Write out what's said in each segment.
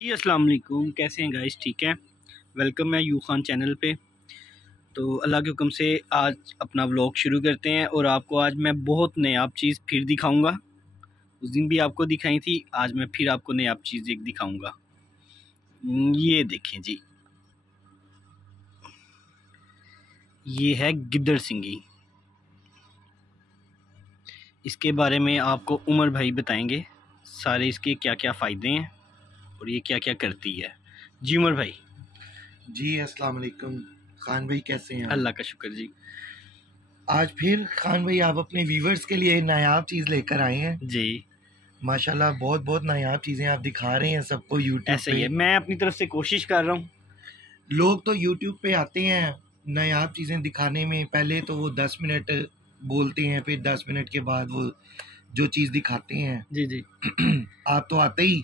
जी अस्सलाम वालेकुम, कैसे हैं गाइस? ठीक है, वेलकम है यू खान चैनल पे। तो अल्लाह के हुक्म से आज अपना व्लॉग शुरू करते हैं और आपको आज मैं बहुत नायाब चीज़ फिर दिखाऊंगा। उस दिन भी आपको दिखाई थी, आज मैं फिर आपको नायाब चीज़ एक दिखाऊंगा। ये देखें जी, ये है गिद्दड़ सिंगी। इसके बारे में आपको उमर भाई बताएंगे सारे इसके क्या क्या फ़ायदे हैं और ये क्या क्या करती है। जी उमर भाई। जी अस्सलाम वालेकुम खान भाई, कैसे हैं आप? अल्लाह का शुक्र जी। आज फिर खान भाई आप अपने व्यूवर्स के लिए नायाब चीज़ लेकर आए हैं। जी माशाल्लाह बहुत बहुत नायाब चीज़ें आप दिखा रहे हैं सबको यूट्यूब ऐसे ही है, मैं अपनी तरफ से कोशिश कर रहा हूँ। लोग तो यूट्यूब पे आते हैं नायाब चीज़ें दिखाने में, पहले तो वो 10 मिनट बोलते हैं, फिर 10 मिनट के बाद वो जो चीज़ दिखाते हैं। जी जी। आप तो आते ही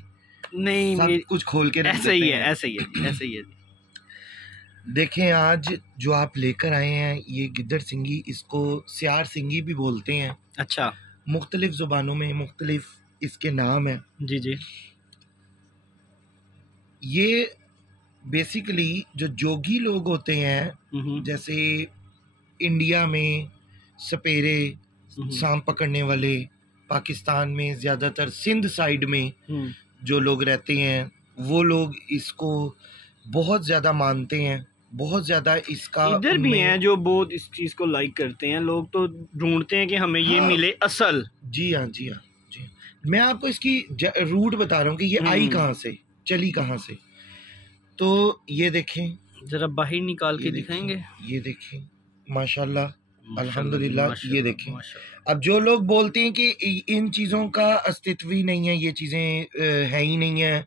नहीं सब कुछ खोल के रख ऐसे ही देते है, हैं। ऐसे ही है जी, ऐसे ही है जी। देखें आज जो आप लेकर आए हैं ये गिद्दड़ सिंगी, इसको सियार सिंगी भी बोलते हैं। अच्छा मुख्तलिफ ज़ुबानों में मुख्तलिफ इसके नाम हैं। जी जी। ये बेसिकली जो जोगी लोग होते हैं, जैसे इंडिया में सपेरे सांप पकड़ने वाले, पाकिस्तान में ज़्यादातर सिंध साइड में जो लोग रहते हैं वो लोग इसको बहुत ज़्यादा मानते हैं, बहुत ज़्यादा इसका इधर भी हैं जो बहुत इस चीज़ को लाइक करते हैं। लोग तो ढूंढते हैं कि हमें ये मिले असल। जी हाँ जी हाँ जी हाँ। मैं आपको इसकी रूट बता रहा हूँ कि ये आई कहाँ से, चली कहाँ से। तो ये देखें, जरा बाहर निकाल के दिखाएंगे। ये देखें माशाल्लाह अल्हम्दुलिल्लाह। ये देखें, माशाल्लाह। अब जो लोग बोलते हैं कि इन चीज़ों का अस्तित्व ही नहीं है, ये चीज़ें है ही नहीं है,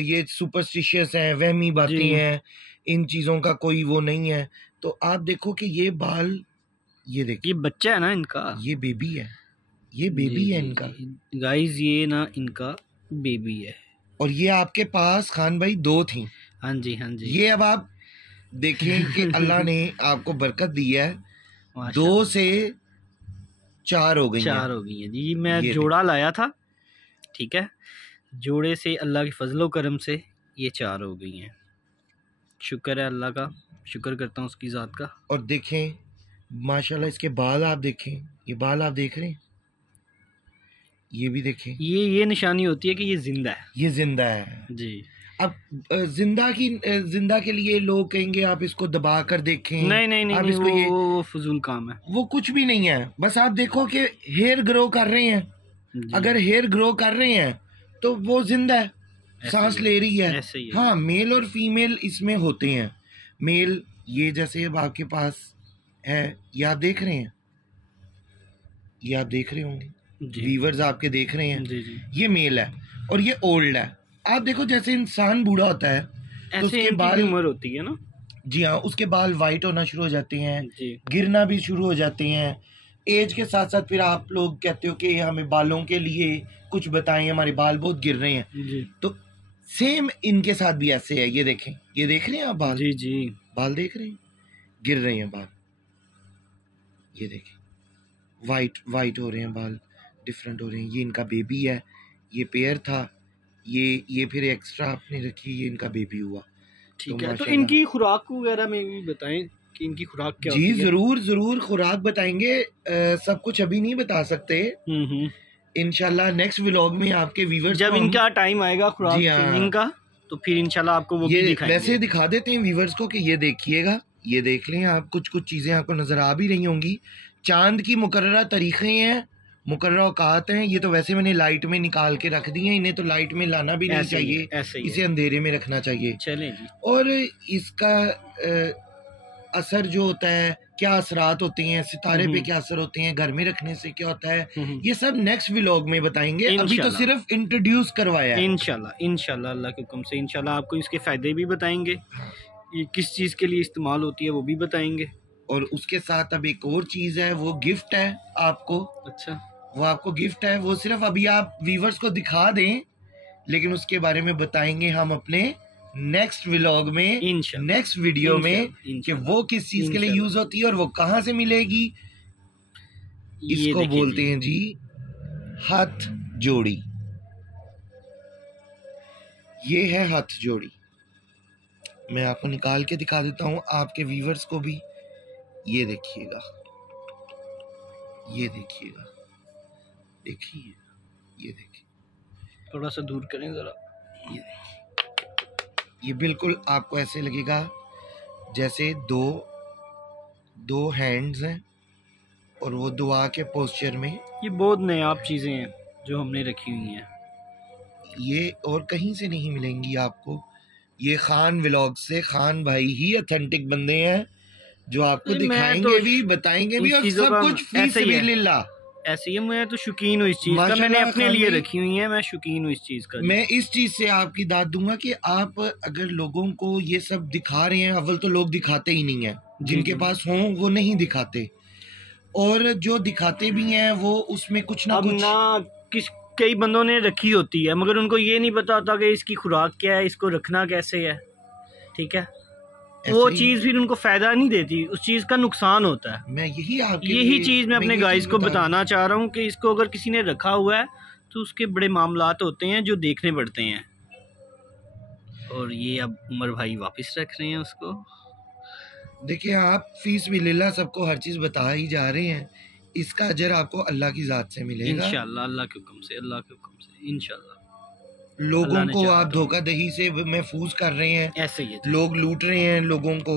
ये सुपरस्टिशियस हैं, वहमी बातें हैं, इन चीज़ों का कोई वो नहीं है, तो आप देखो कि ये बाल, ये देखिए, ये बच्चा है ना इनका, ये बेबी है, ये बेबी है इनका गाइस, ये ना इनका बेबी है। और ये आपके पास खान भाई दो थी। हाँ जी हाँ जी। ये अब आप देखें कि अल्लाह ने आपको बरकत दी है, 2 से 4 हो गई हैं। 4 हो गई है जी। मैं जोड़ा लाया था, ठीक है, जोड़े से अल्लाह के फजलो करम से ये 4 हो गई हैं। शुक्र है अल्लाह का, शुक्र करता हूँ उसकी ज़ात का। और देखें माशाल्लाह इसके बाल आप देखें, ये बाल आप देख रहे हैं, ये भी देखें, ये निशानी होती है कि ये जिंदा है, ये जिंदा है जी। अब जिंदा के लिए लोग कहेंगे आप इसको दबा कर देखें। नहीं नहीं नहीं, आप नहीं इसको वो फजूल काम है, वो कुछ भी नहीं है। बस आप देखो कि हेयर ग्रो कर रहे हैं, अगर हेयर ग्रो कर रहे हैं तो वो जिंदा है, सांस ले रही है। हाँ, मेल और फीमेल इसमें होते हैं। मेल ये जैसे अब आपके पास है, ये आप देख रहे हैं, ये आप देख रहे होंगे, व्यूअर्स आपके देख रहे हैं, जी जी। ये मेल है और ये ओल्ड है। आप देखो जैसे इंसान बूढ़ा होता है तो उसके बाल, उम्र होती है ना, जी हाँ, उसके बाल वाइट होना शुरू हो जाते हैं, गिरना भी शुरू हो जाते हैं। एज के साथ साथ फिर आप लोग कहते हो कि हमें बालों के लिए कुछ बताएं, हमारे बाल बहुत गिर रहे हैं जी। तो सेम इनके साथ भी ऐसे है। ये देखें, ये देख रहे हैं आप बाल, जी जी, बाल देख रहे हैं, गिर रहे हैं बाल, ये देखें वाइट वाइट हो रहे हैं बाल, डिफरेंट हो रहे हैं। ये इनका बेबी है, ये पेयर था, ये फिर एक्स्ट्रा आपने रखी, ये इनका बेबी हुआ। ठीक है। तो इनकी खुराक वगैरह में भी बताएं कि इनकी खुराक क्या जी होती है? जरूर जरूर खुराक बताएंगे, सब कुछ अभी नहीं बता सकते। इंशाल्लाह नेक्स्ट व्लॉग में आपके व्यूअर्स जब इनका टाइम आएगा खुराक चेंजिंग का, तो फिर इंशाल्लाह आपको वो भी दिखाएंगे। वैसे दिखा देते हैं व्यूअर्स को कि ये देखिएगा, ये देख लें आप, कुछ कुछ चीज़ें आपको नज़र आ भी रही होंगी। चांद की मुकर्ररा तरीक़े हैं, मुकर्ररा औकात हैं। ये तो वैसे मैंने लाइट में निकाल के रख दिए हैं, इन्हें तो लाइट में लाना भी नहीं चाहिए, इसे अंधेरे में रखना चाहिए। चलें जी। और इसका असर जो होता है, क्या असरात होते हैं, सितारे पे क्या असर होते हैं, घर में रखने से क्या होता है, ये सब नेक्स्ट व्लॉग में बताएंगे। अभी तो सिर्फ इंट्रोड्यूस करवाया है। इंशाल्लाह अल्लाह के हुक्म से इंशाल्लाह आपको इसके फ़ायदे भी बताएंगे, ये किस चीज़ के लिए इस्तेमाल होती है वो भी बताएंगे। और उसके साथ अब एक और चीज़ है, वो गिफ्ट है आपको। अच्छा, वो आपको गिफ्ट है, वो सिर्फ अभी आप व्यूअर्स को दिखा दें, लेकिन उसके बारे में बताएंगे हम अपने नेक्स्ट व्लॉग में, नेक्स्ट वीडियो में, कि वो किस चीज़ के लिए यूज होती है और वो कहाँ से मिलेगी। इसको बोलते हैं जी हाथ जोड़ी। ये है हाथ जोड़ी। मैं आपको निकाल के दिखा देता हूँ, आपके व्यूवर्स को भी। ये देखिएगा, ये देखिएगा, देखिए, ये देखिए, थोड़ा सा दूर करें ज़रा। ये देखिए, ये बिल्कुल आपको ऐसे लगेगा जैसे दो हैंड्स हैं और वो दुआ के पोस्चर में। ये बहुत नायाब चीज़ें हैं जो हमने रखी हुई हैं, ये और कहीं से नहीं मिलेंगी आपको। ये खान व्लॉग से खान भाई ही ऑथेंटिक बंदे हैं जो आपको दिखाएंगे भी, बताएंगे भी, और सब कुछ फी सबिलिल्लाह। ऐसे ही मैं तो शौकीन हूँ इस चीज़ का, मैंने अपने लिए रखी हुई है, मैं शौकीन हूँ इस चीज़ का। मैं इस चीज़ से आपकी दाद दूंगा कि आप अगर लोगों को ये सब दिखा रहे हैं, अव्वल तो लोग दिखाते ही नहीं है, जिनके पास हों वो नहीं दिखाते, और जो दिखाते भी हैं वो उसमें कुछ ना कुछ कई बंदों ने रखी होती है मगर उनको ये नहीं पता होता कि इसकी खुराक क्या है, इसको रखना कैसे है। ठीक है, वो चीज़ फिर उनको फ़ायदा नहीं देती, उस चीज़ का नुकसान होता है। मैं यही चीज़ मैं अपने गाइस को बताना चाह रहा हूँ कि इसको अगर किसी ने रखा हुआ है तो उसके बड़े मामलात होते हैं जो देखने पड़ते हैं। और ये अब उमर भाई वापस रख रहे हैं उसको। देखिए, आप फीस भी लीला सबको हर चीज़ बता ही जा रहे हैं, इसका अजर आपको अल्लाह की ज़ात से मिलेगा इंशाल्लाह, अल्लाह के हुक्म से, अल्लाह के हुक्म से इंशाल्लाह। लोगों को आप धोखाधड़ी से महफूज कर रहे हैं, ऐसे ही लोग लूट रहे हैं लोगों को,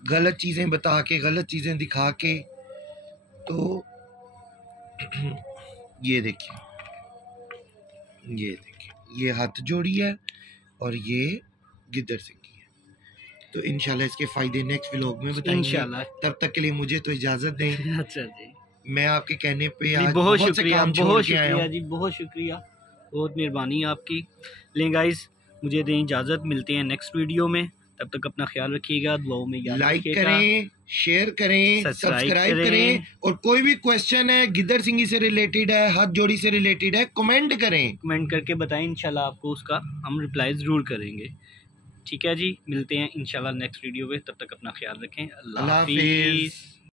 गलत चीज़ें बता के, गलत चीज़ें दिखा के। तो ये देखिए, ये देखिए, ये हाथ जोड़ी है और ये गिद्दर सिंह की है। तो इंशाल्लाह इसके फ़ायदे नेक्स्ट व्लॉग में बताएंगे इंशाल्लाह। तब तक के लिए मुझे तो इजाज़त दें। अच्छा जी, मैं आपके कहने पे आज बहुत शुक्रिया, बहुत शुक्रिया जी, बहुत शुक्रिया, बहुत मेहरबानी आपकी। लें गाइस, मुझे दें इजाज़त, मिलते हैं नेक्स्ट वीडियो में, तब तक अपना ख्याल रखिएगा, दुआओं में याद लाइक करें, शेयर करें, सब्सक्राइब करें, और कोई भी क्वेश्चन है गिद्दर सिंगी से रिलेटेड है, हाथ जोड़ी से रिलेटेड है, कमेंट करें, कमेंट करके बताएं, इंशाल्लाह आपको उसका हम रिप्लाई ज़रूर करेंगे। ठीक है जी, मिलते हैं इंशाल्लाह नेक्स्ट वीडियो में, तब तक अपना ख्याल रखें, अल्लाह हाफिज़।